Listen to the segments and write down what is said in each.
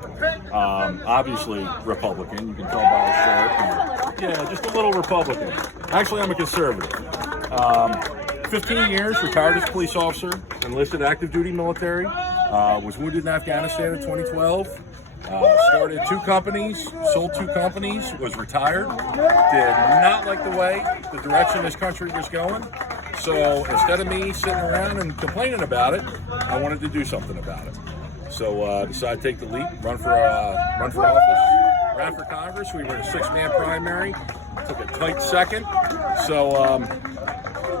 president. Obviously Republican. You can tell by his shirt. Yeah, just a little Republican. Actually, I'm a conservative. 15 years, retired as a police officer, enlisted active duty military. Was wounded in Afghanistan in 2012. Started 2 companies, sold 2 companies, was retired. Did not like the way, the direction this country was going. So instead of me sitting around and complaining about it, I wanted to do something about it. So decided to take the leap, run for office, ran for Congress. We were in a 6-man primary, took a tight second. So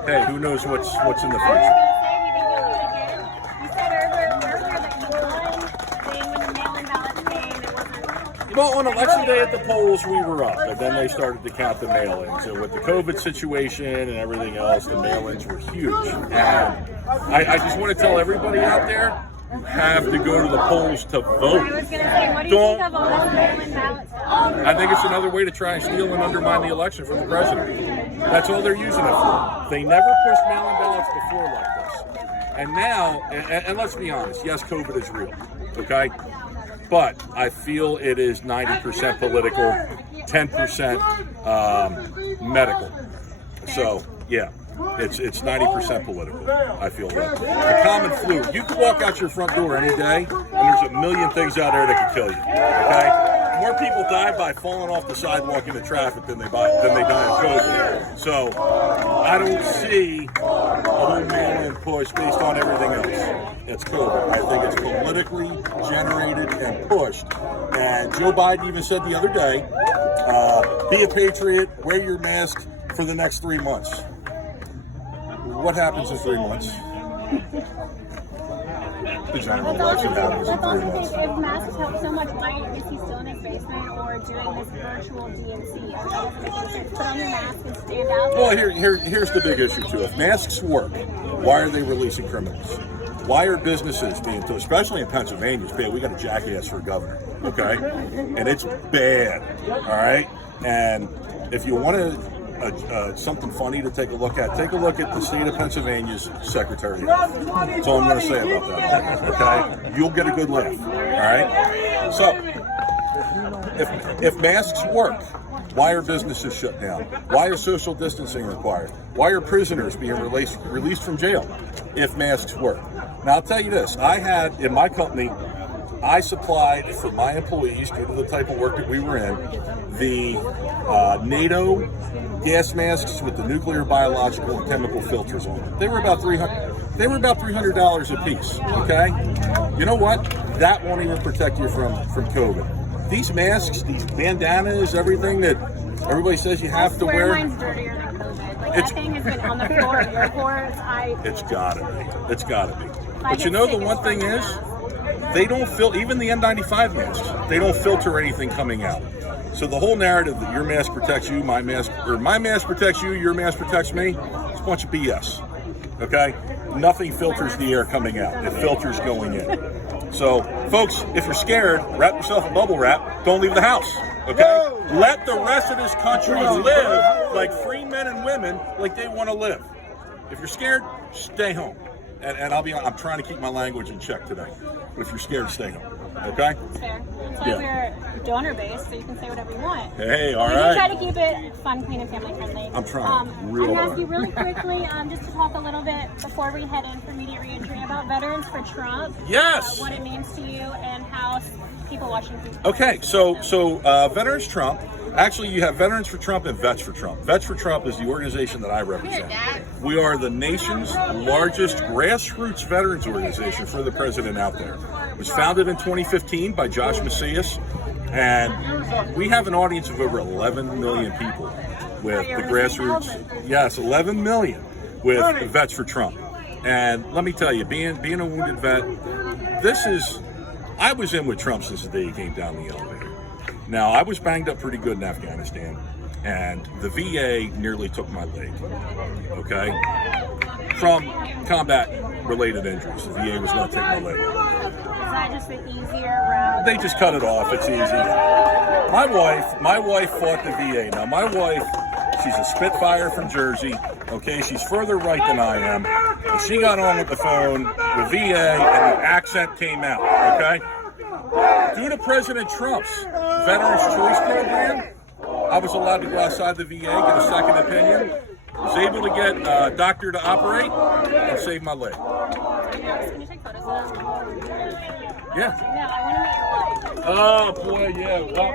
hey, who knows what's in the future? Well, on election day at the polls, we were up, but then they started to count the mail-ins. And with the COVID situation and everything else, the mail-ins were huge. And I just want to tell everybody out there, you have to go to the polls to vote. I was going to say, what do you think of all those mail-in ballots? I think it's another way to try and steal and undermine the election from the president. That's all they're using it for. They never pushed mail-in ballots before like this. And now, and let's be honest, yes, COVID is real, okay? But I feel it is 90% political, 10% medical. So, yeah, it's 90% political, I feel that. The common flu, you can walk out your front door any day, and there's a million things out there that can kill you, okay? More people die by falling off the sidewalk into traffic than they die of COVID. So, I don't see a whole mail-in push based on everything else. It's COVID. I think it's politically generated and pushed. And Joe Biden even said the other day, be a patriot, wear your mask for the next 3 months. What happens in 3 months? The general election happens in 3 months. If masks help so much, why is he still in his basement or doing this virtual DNC? Put on your mask and stand out. Well, here's the big issue too. If masks work, why are they releasing criminals? Why are businesses being told, especially in Pennsylvania, it's bad. We got a jackass for governor, okay? And it's bad, all right? And if you want to something funny to take a look at the state of Pennsylvania's secretary. That's all I'm going to say about that, okay? You'll get a good laugh, all right? So, if masks work, why are businesses shut down? Why is social distancing required? Why are prisoners being released from jail if masks work? Now, I'll tell you this. I had, in my company, I supplied for my employees, due to the type of work that we were in, the NATO gas masks with the nuclear, biological, and chemical filters on them. They were about $300 a piece, okay? You know what? That won't even protect you from COVID. These masks, these bandanas, everything that everybody says you have to wear. Mine's dirtier than COVID. Like, that thing has been on the floor of airports. It's gotta be. It's gotta be. But you know the one thing is, they don't even the N95 masks, they don't filter anything coming out. So the whole narrative that your mask protects you, my mask protects you, your mask protects me, it's a bunch of BS, okay? Nothing filters the air coming out. It filters going in. So, folks, if you're scared, wrap yourself in bubble wrap. Don't leave the house, okay? Let the rest of this country live like free men and women like they want to live. If you're scared, stay home. And I'm trying to keep my language in check today. But if you're scared, stay home. Okay? It's fair. It's like we're donor-based, so you can say whatever you want. Hey, all we right. We try to keep it fun, clean, and family-friendly. I'm trying real I'm going to hard. ask you really quickly, just to talk a little bit before we head in for immediate reentry about Veterans for Trump. Yes. What it means to you and how people watching. Okay, so Veterans Trump. Actually, you have Veterans for Trump and Vets for Trump. Vets for Trump is the organization that I represent. We are the nation's largest grassroots veterans organization for the president out there. It was founded in 2015 by Josh Macias, and we have an audience of over 11 million people with the grassroots. Yes, 11 million with Vets for Trump. And let me tell you, being a wounded vet, I was in with Trump since the day he came down the elevator. Now, I was banged up pretty good in Afghanistan, and the VA nearly took my leg, okay? From combat-related injuries. The VA was going to take my leg. Is that just the easier route? They just cut it off. It's easy. My wife fought the VA. Now, my wife, she's a Spitfire from Jersey, okay? She's further right than I am. And she got on with the phone with VA, and the accent came out, okay? Due to President Trump's Veterans Choice Program, I was allowed to go outside the VA, get a second opinion. Was able to get a doctor to operate and save my leg. Can you take photos of that? Yeah. No, I want to meet your wife. Oh boy, yeah. Well,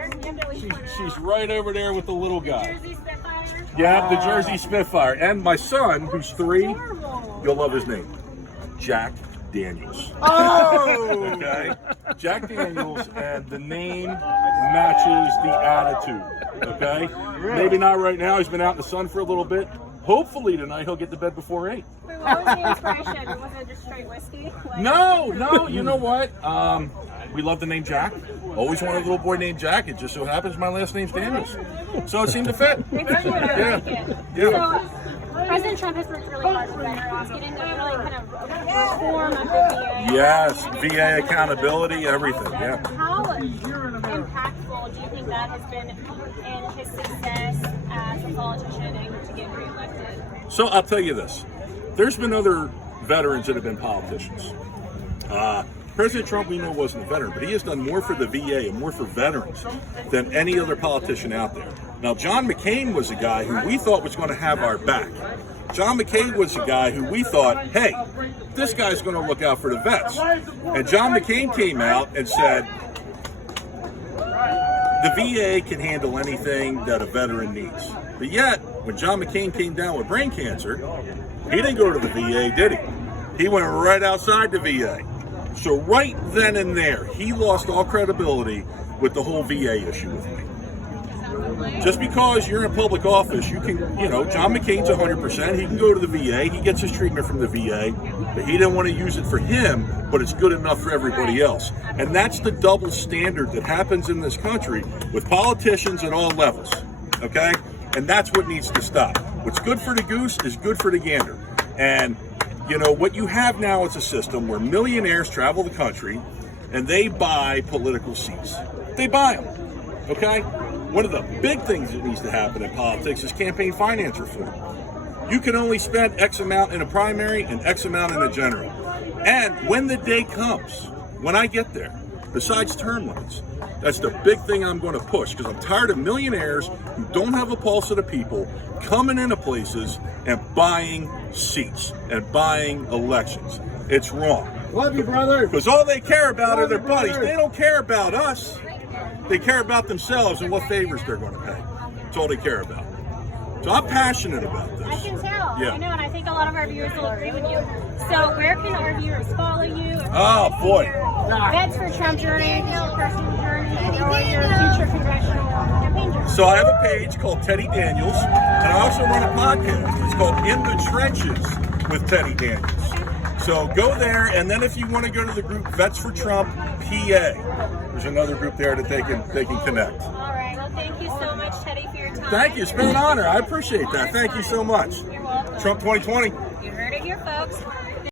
she's right over there with the little guy. Jersey Spitfire. Yeah, the Jersey Spitfire. And my son, who's 3, Adorable. you'll love his name. Jack Daniels. Oh! Okay? Jack Daniels, and the name matches the attitude. Okay? Maybe not right now. He's been out in the sun for a little bit. Hopefully tonight he'll get to bed before 8. Wait, what was the inspiration? Was it just straight whiskey? Like, No, you know what? We love the name Jack. Always wanted a little boy named Jack. It just so happens my last name's Daniels. So it seemed to fit. It's cute. I like it. Yeah. So, President Trump has worked really hard for veterans, getting the really kind of reform of the VA. Yes, VA accountability, everything. Yeah. How impactful do you think that has been in his success as a politician and to get reelected? So I'll tell you this. There's been other veterans that have been politicians. President Trump, we know, wasn't a veteran, but he has done more for the VA and more for veterans than any other politician out there. Now, John McCain was a guy who we thought was going to have our back. John McCain was a guy who we thought, hey, this guy's going to look out for the vets. And John McCain came out and said, the VA can handle anything that a veteran needs. But yet, when John McCain came down with brain cancer, he didn't go to the VA, did he? He went right outside the VA. So right then and there, he lost all credibility with the whole VA issue with me. Just because you're in a public office, you can, John McCain's 100%. He can go to the VA. He gets his treatment from the VA, but he didn't want to use it for him, but it's good enough for everybody else. And that's the double standard that happens in this country with politicians at all levels, okay? And that's what needs to stop. What's good for the goose is good for the gander. And what you have now is a system where millionaires travel the country and they buy political seats. They buy them, okay? One of the big things that needs to happen in politics is campaign finance reform. You can only spend X amount in a primary and X amount in a general. And when the day comes, when I get there, besides term limits, that's the big thing I'm going to push, because I'm tired of millionaires who don't have a pulse of the people coming into places and buying seats and buying elections. It's wrong. Love you, brother. Because all they care about are their buddies. They don't care about us. They care about themselves and what favors they're going to pay. That's all they care about. So I'm passionate about this. I can tell. Yeah. I know, and I think a lot of our viewers will agree with you. So where can our viewers follow you? Oh, boy. Vets for Trump journey, your personal journey, or your future congressional campaign journey. So I have a page called Teddy Daniels, and I also run a podcast. It's called In the Trenches with Teddy Daniels. So go there, and then if you want to go to the group Vets for Trump PA, there's another group there that they can connect. All right. Well, thank you so much, Teddy, for your time. Thank you. It's been an honor. I appreciate that. Thank you so much. You're welcome. Trump 2020. You heard it here, folks.